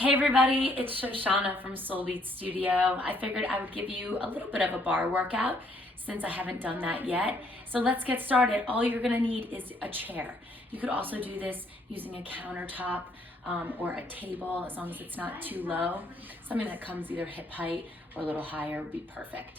Hey everybody, it's Shoshana from Soul Beat Studio. I figured I would give you a little bit of a bar workout since I haven't done that yet. So let's get started. All you're gonna need is a chair. You could also do this using a countertop or a table, as long as it's not too low. Something that comes either hip height or a little higher would be perfect.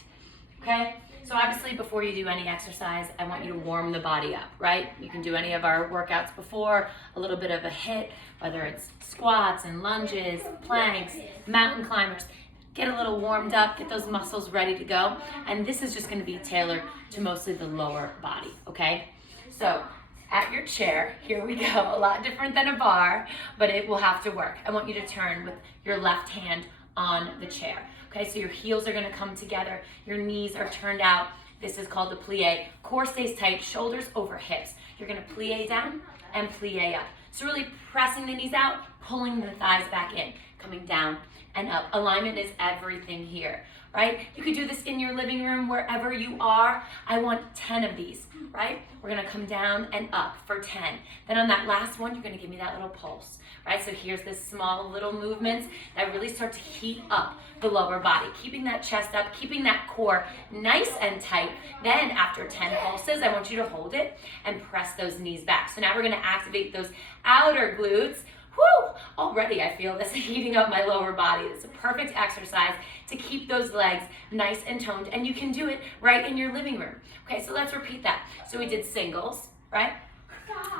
Okay, so obviously before you do any exercise, I want you to warm the body up, right? You can do any of our workouts before, a little bit of a HIIT, whether it's squats and lunges, planks, mountain climbers. Get a little warmed up, get those muscles ready to go. And this is just gonna be tailored to mostly the lower body, okay? So at your chair, here we go. A lot different than a bar, but it will have to work. I want you to turn with your left hand on the chair. Okay, so your heels are gonna come together, your knees are turned out. This is called the plie. Core stays tight, shoulders over hips. You're gonna plie down and plie up. So really pressing the knees out, pulling the thighs back in, coming down and up. Alignment is everything here, right? You could do this in your living room, wherever you are. I want 10 of these, right? We're gonna come down and up for 10. Then on that last one, you're gonna give me that little pulse, right? So here's this small little movements that really start to heat up the lower body, keeping that chest up, keeping that core nice and tight. Then after 10 pulses, I want you to hold it and press those knees back. So now we're gonna activate those outer glutes. Whew, already I feel this heating up my lower body. It's a perfect exercise to keep those legs nice and toned, and you can do it right in your living room. Okay, so let's repeat that. So we did singles, right?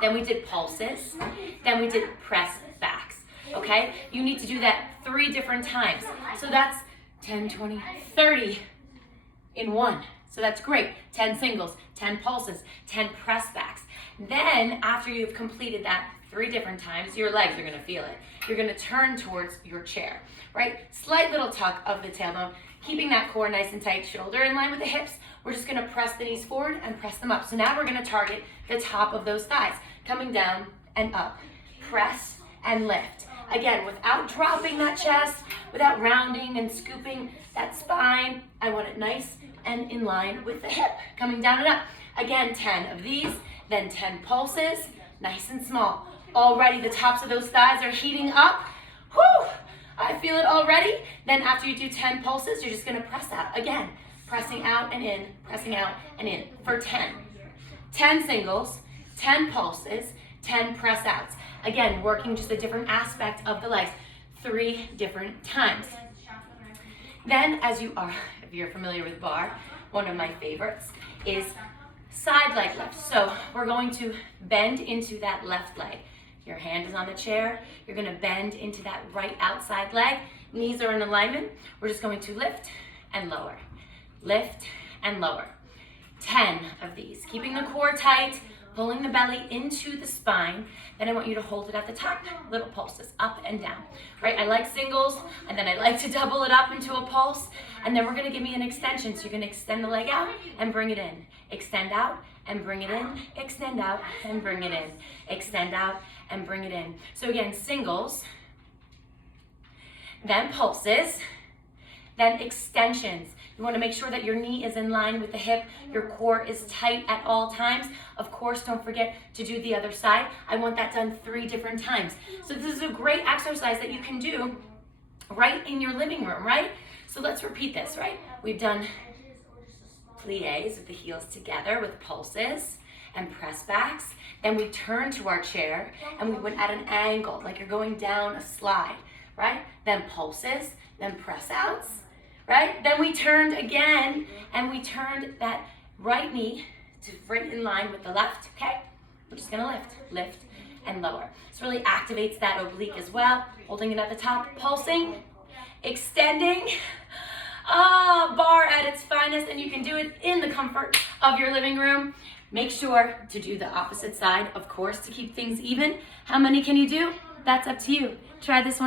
Then we did pulses, then we did press backs, okay? You need to do that 3 different times. So that's 10, 20, 30 in one. So that's great. 10 singles, 10 pulses, 10 press backs. Then after you've completed that 3 different times, your legs are gonna feel it. You're gonna turn towards your chair, right? Slight little tuck of the tailbone, keeping that core nice and tight, shoulder in line with the hips. We're just gonna press the knees forward and press them up. So now we're gonna target the top of those thighs, coming down and up. Press and lift. Again, without dropping that chest, without rounding and scooping that spine. I want it nice and in line with the hip, coming down and up. Again, 10 of these, then 10 pulses, nice and small. Already the tops of those thighs are heating up. Whew, I feel it already. Then after you do 10 pulses, you're just gonna press out. Again, pressing out and in, pressing out and in for 10. 10 singles, 10 pulses, 10 press outs. Again, working just a different aspect of the legs, 3 different times. Then as you are, if you're familiar with bar, one of my favorites is side leg lift. So we're going to bend into that left leg. Your hand is on the chair. You're gonna bend into that right outside leg. Knees are in alignment. We're just going to lift and lower. Lift and lower. 10 of these. Keeping the core tight, pulling the belly into the spine. Then I want you to hold it at the top. Little pulses, up and down. Right, I like singles, and then I like to double it up into a pulse. And then we're gonna give me an extension. So you're gonna extend the leg out and bring it in. Extend out and bring it in. Extend out and bring it in. Extend out and bring it in. So again, singles, then pulses, then extensions. You want to make sure that your knee is in line with the hip, your core is tight at all times. Of course, don't forget to do the other side. I want that done 3 different times. So this is a great exercise that you can do right in your living room, right? So let's repeat this, right? We've done plies with the heels together with pulses and press backs. Then we turn to our chair and we went at an angle, like you're going down a slide, right? Then pulses, then press outs, right? Then we turned again and we turned that right knee to right in line with the left, okay? We're just gonna lift and lower. This really activates that oblique as well. Holding it at the top, pulsing, extending. Bar at its finest, and you can do it in the comfort of your living room. Make sure to do the opposite side, of course, to keep things even. How many can you do? That's up to you. Try this one.